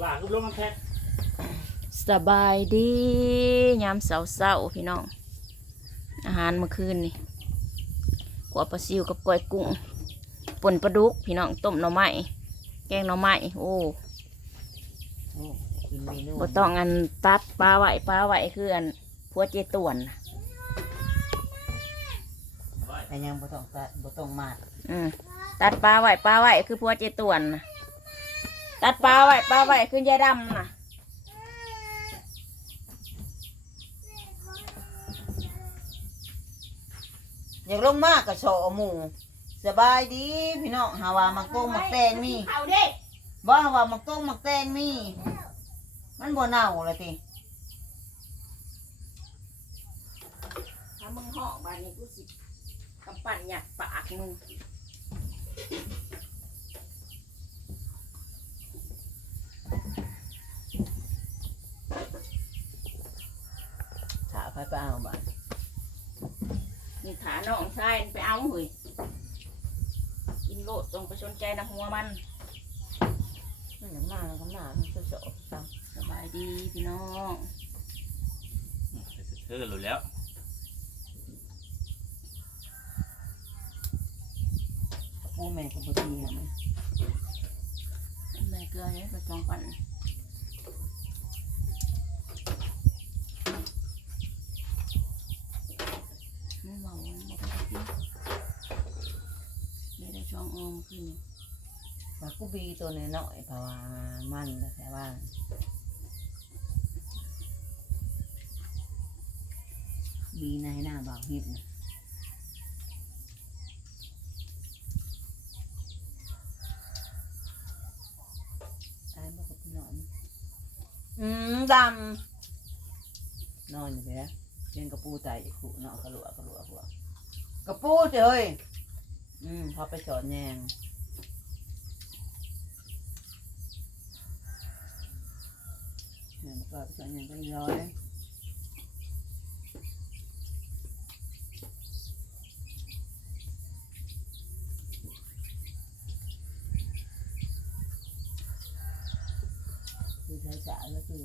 ว่าคือลงน้ำแพ็คสบายดียามเสาๆพี่น้อง อาหารเมื่อคืนนี่กัวปลาซิวกับก้อยกุ้งป่นปลาดุกพี่น้องต้มหน่อไม้แกงหน่อไม้โอ้โอ้กินเมนูบ่ต้องอันตัดปลาไหวปลาไหวคืออันพัวเจต่วนน่ะแต่ยังบ่ต้องตัดบ่ต้องมาดอืมตัดปลาไหวปลาไหวคือพัวเจต่วนน่ะ ตัดปลาไหวปลาไหวคือยายดำน่ะอยากลงมากกับโชหมูสบายดีพี่น้องหาว่ามักโต้งมักแตงมีเอาเด้บ่หาว่ามักโต้งมักแตงมี มันบ่เน่าละติถ้ามึงห่อบานนี้กูสิกำปั้นหยัดปากมึง ถ้าไปไปเอาบ้าน นี่ขาน้องชายไปเอาเฮ้ยกินโลดตรงไปชนใจนะหัวมันมันยังมาแล้วก็มามันจะโสดซ้สบายดีพี่น้องเธอหลุดแล้วำปูแม่ก็บ่ดีหั่นแหละใส่เกลือเนี่ยไปจองปั่นไม่เบามันบอ กินไม่ได้ช่องออมขึ้นว่ากูบีตัวน้อยๆเพราะว่ามันแต่ว่าบีในหน้าบ่าวเฮ็ดน่ะตายบ่กับพี่นอนอืมดำนอนอยู่แล้วเลี้ยงกระปูตายอีกขู่เนาะกระหลัวกระหลัวกระหลัว กระปูเจ้ยอืมพอไปสอนแยงเนี่ยมันก็ไปสอนแยงก็ย้อยคือใช้จ่ายแล้วคือ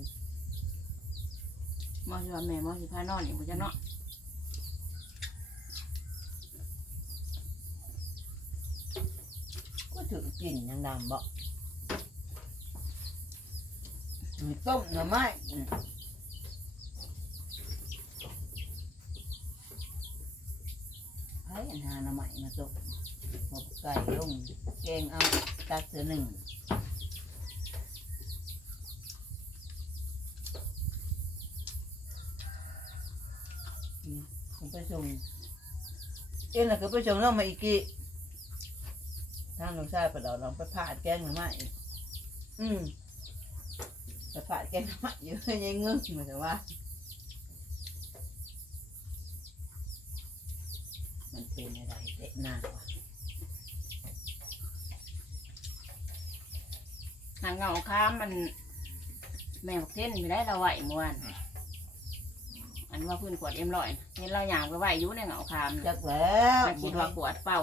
มอสิว่าแม่มอสิพานอนอย่างกูจะเนาะ ถือกินยังดำบ่มีต้มหน่อไม้อืมไอ้อันหาหน่อไม้มาต้มหมกไก่ลงแกงเอาตักเสือหนึ่งนี่ผมไปส่งเอ็นน่ะก็ไปส่งน้องมาอีกกี่ ทางลงชายไปเราลองไปผ่าดแกงหน่อไม้อืมไปผ่าดแกงหน่อไม้อยู่ยังเงือกเหมือนกับว่า มันเป็นอะไรเด็กหน้าวะหางเงาค้ามมัน แม่บอกเท่นไม่ได้เราไหวเมื่อวานอันว่าพื้นขวดเอ็มร้อยเห็นเราหยามก็ไหวอยู่ในเงาคามจักแล้วมันคิดว่าขวดเป่า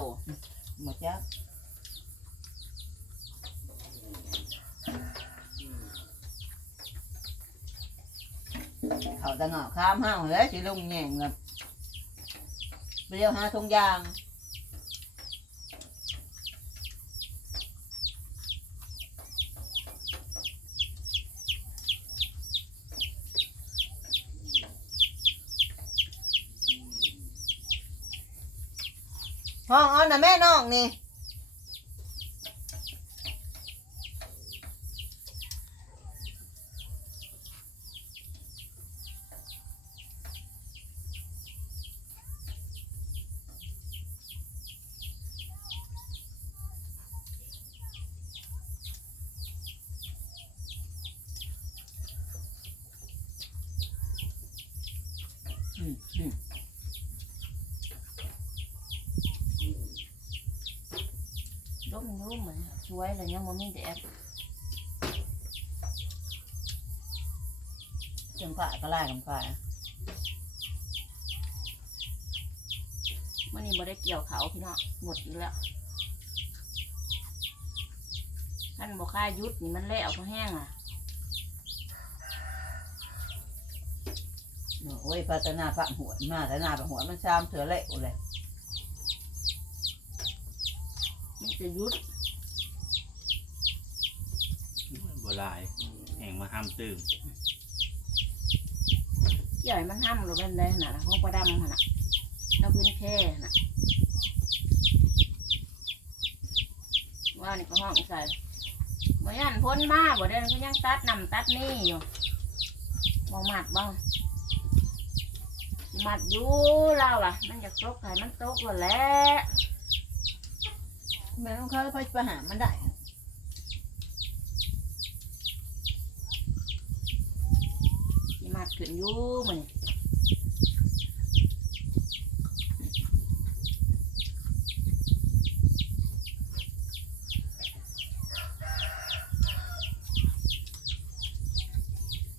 หมดจัก เขาตะเหงาข้ามห้างเลยสิลงแง่งเลยเรียวหาทงยางห้องเอาน่ะแม่น้องนี่ อืมอืม ล้มล้มเหมือนช่วยเลยยังมันไม่แดดจังผ่าก็ไล่กันผ่ามันนี่บ่ได้เกี่ยวเขาพี่น้องหมดแล้วท่านบอกค่ายุดนี่มันแล้วพอแห้งอะโอ้ยพัฒนาพระหัวมาพัฒนาพระหัวมันชามเถื่อเละเลยมันจะยุด บัวลายแห่งมาห้ามตื้มใหญ่มันห้ำหรือเป็นไรขนาดห้องประดำขนาดเราเป็นแค่น่ะว่านี่ก็ห้องใส่บ่ยันพ้นมาบ่ได้ก็ยังตัดนำตัดนี่อยู่บ่มัดบ้างมัดอยู่เราล่ะ มันจะตกไข่มันตกแล้วแหละแม่ของเขาไปไปหามันได้ มัดขึ้นอยู่มัน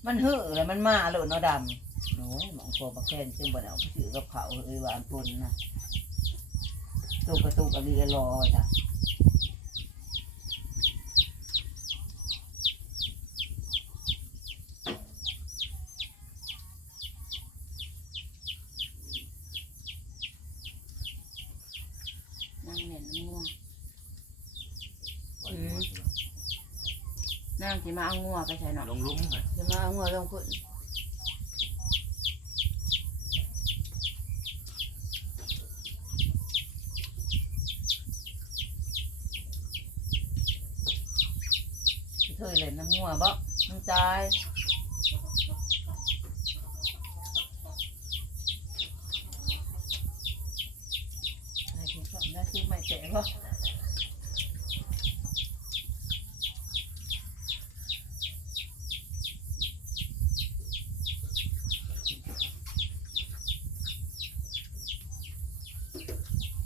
มันเหือเลยมันมาเลยเนาะดำโอ้ยหมองพวบักแคนจึงบ่ได้เอาไปถือกับเขาเอ้ยว่าอันปนนะตุกกระตุกกระลียรอจ้ะ นั่งเน่นง่วง ปล่อยหัว นั่งสิมาเอางัวไปใส่หนอลงลุ้มค่ะจะมาเอาหัวลงขึ้นเธอเล่นน้ำงัวบ่มันตายไอ้ที่ชอบได้ซื้อไม่แจ๋บ่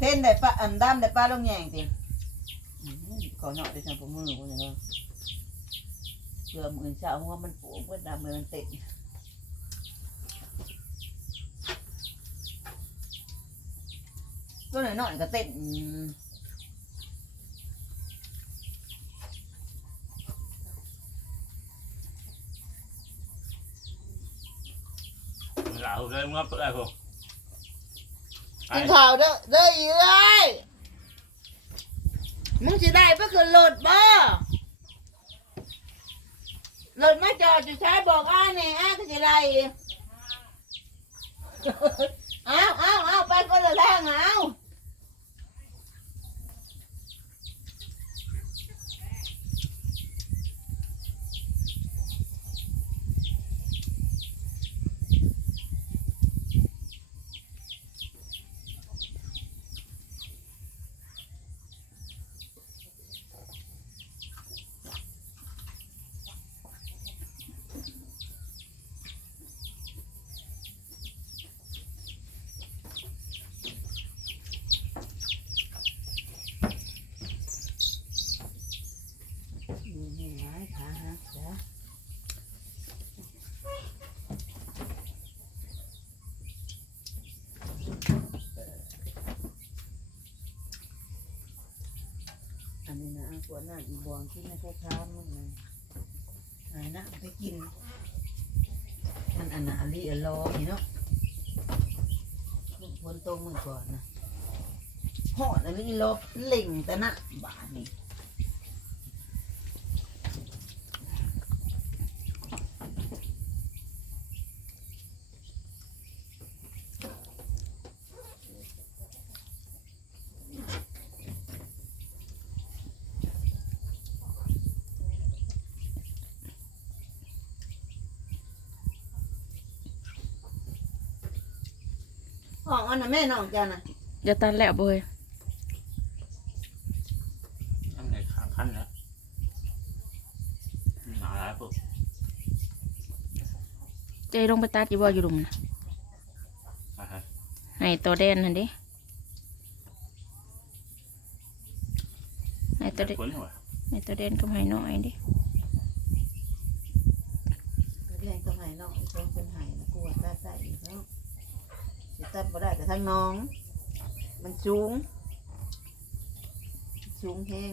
เทนได้ปลาอันดำได้ปลาลงแยงจริงขอหน่อยได้ทำผมมือ ขิงเผาด้วยด้วยมึงจะไรพวกกินข่าวเด้อเด้ออีเอ้ยมึงสิได้ปะคือโหลดบ่โหลดมาจอดอยู่ใช้บอกว่าเนี่ยอ้าก็สิได้เอาเอาเอาไปก็เลยแล้วเอานี่ไงขาหักเดี๋ยวอันนี้นะข วดน้ำอีบองที่ไม่ค่อยค้ามันนะหายนะไปกินมันอันน่ะอันนี้อันรออยู่เนาะบนตรงมือก่อนนะหอดอันนี้ลบเล่งแต่นะบาทนี่ องอันน่ะแม่น้องจ้าน่ะจะตัดแล้วบ่เฮ้ยยังไงข้างขั้นแล้วหนาหลายพวกเจลงไปตัดอยู่บ่อยู่ดุมนะอ่าฮะให้ตัวเด่นนั่นดิให้ตัวเด่นผลหัวให้ตัวเด่นก็ให้น้อยดิก็แรงก็หายน้องอีกคนเป็นหายนะกลัวตาใส่อีกแล้ว สิตัดบ่ได้แต่ทั้งน้อง มันสูง สูงแห้ง